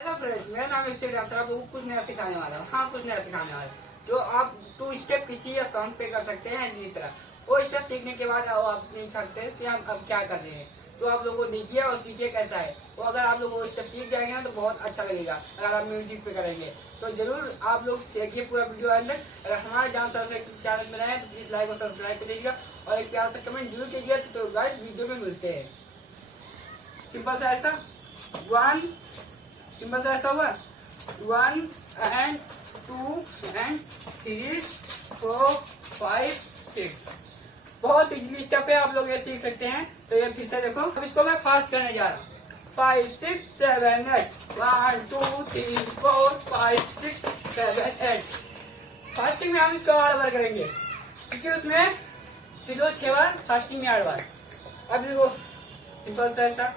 Hello friends, मेरा नाम है अभिषेक डांसर। आप लोगों को कुछ नया सिखाने वाला हूँ। हाँ, कुछ नया सिखाने वाला हूँ जो आप 2 स्टेप किसी या सॉन्ग पे कर सकते हैं इसी तरह। वो स्टेप सीखने के बाद आप देख सकते हैं कि हम अब क्या कर रहे हैं। तो आप लोगों को देखिए और सीखिए कैसा है। तो अगर आप लोग वो स्टेप सीख जाएंगे ना तो बहुत अच्छा लगेगा। अगर आप म्यूजिक पे करेंगे तो जरूर आप लोग देखिए पूरा वीडियो अंदर। अगर हमारे डांसर चैनल में आए तो प्लीज लाइक और सब्सक्राइब कर लीजिएगा और एक प्यार से कमेंट जरूर कीजिएगा। तो गाइस वीडियो में मिलते हैं। सिंपल सा ऐसा सिंपल सा ऐसा हुआ 1 and 2 and 3 4 5 6। बहुत इजीली स्टेप है, आप लोग ये सीख सकते हैं। तो ये फिर से देखो, अब इसको मैं फास्ट करने जा रहा हूँ। 5 6 7 8 1 2 3 4 5 6 7 8। फास्टिंग में हम इसको 8 बार करेंगे क्योंकि उसमें सिर्फ 6 बार फास्टिंग में 8 बार। अब देखो सिंपल सा ऐसा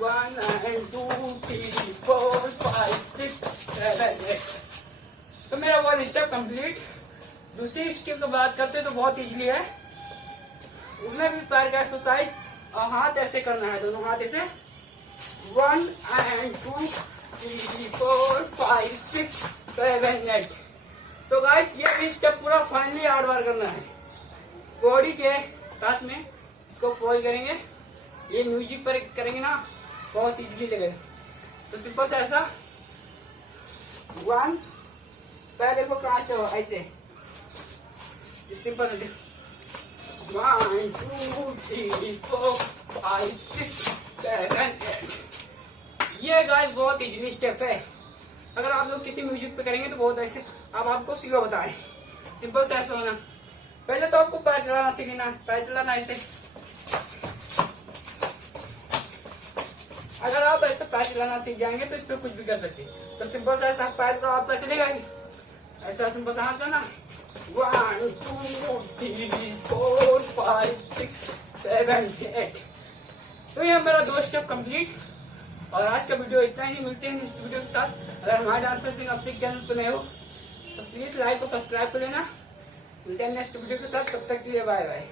1 and 2 3 4 5 6 7 8। तो मेरा वो स्टेप कंप्लीट। दूसरी स्टेप की बात करते तो बहुत इजीली है। उसमें भी पैर का एक्सरसाइज और हाथ ऐसे करना है, दोनों हाथ ऐसे 1 and 2 3 4 5 6 7 8। तो गाइस ये भी स्टेप पूरा फाइनली 8 बार करना है। बॉडी के साथ में इसको फोल्ड करेंगे। ये म्यूजिक पर करेंगे ना बहुत इजीली लगेगा। तो सिंपल सा ऐसा 1 पैर देखो कहाँ से हो, ऐसे सिंपल है। 1 2 3 4 5 6 7 8। ये गाइस बहुत इजीली स्टेप है। अगर आप लोग किसी म्यूजिक पे करेंगे तो बहुत ऐसे अब आपको सीखो बताएं। सिंपल सा ऐसा होना। पहले तो आपको पैर चलाना सीखना, पैर चलाना ऐसे। अगर आप ऐसे पैर चलाना सीख जाएंगे तो इस पे कुछ भी कर सकते हैं। तो सिंपल सा ऐसा पैर तो आपका चलेगा ही, ऐसा सिंपल सा हाथ करना 1 2 3 4 5 6 7 8। तो ये मेरा 2 स्टेप कंप्लीट। और आज का वीडियो इतना ही। मिलते हैं इस वीडियो के साथ। अगर हमारे डांसर सिंह अभिषेक चैनल पर नए हो तो प्लीज लाइक और सब्सक्राइब कर लेना। मिलते हैं नेक्स्ट वीडियो के साथ, तब तक के लिए बाय बाय।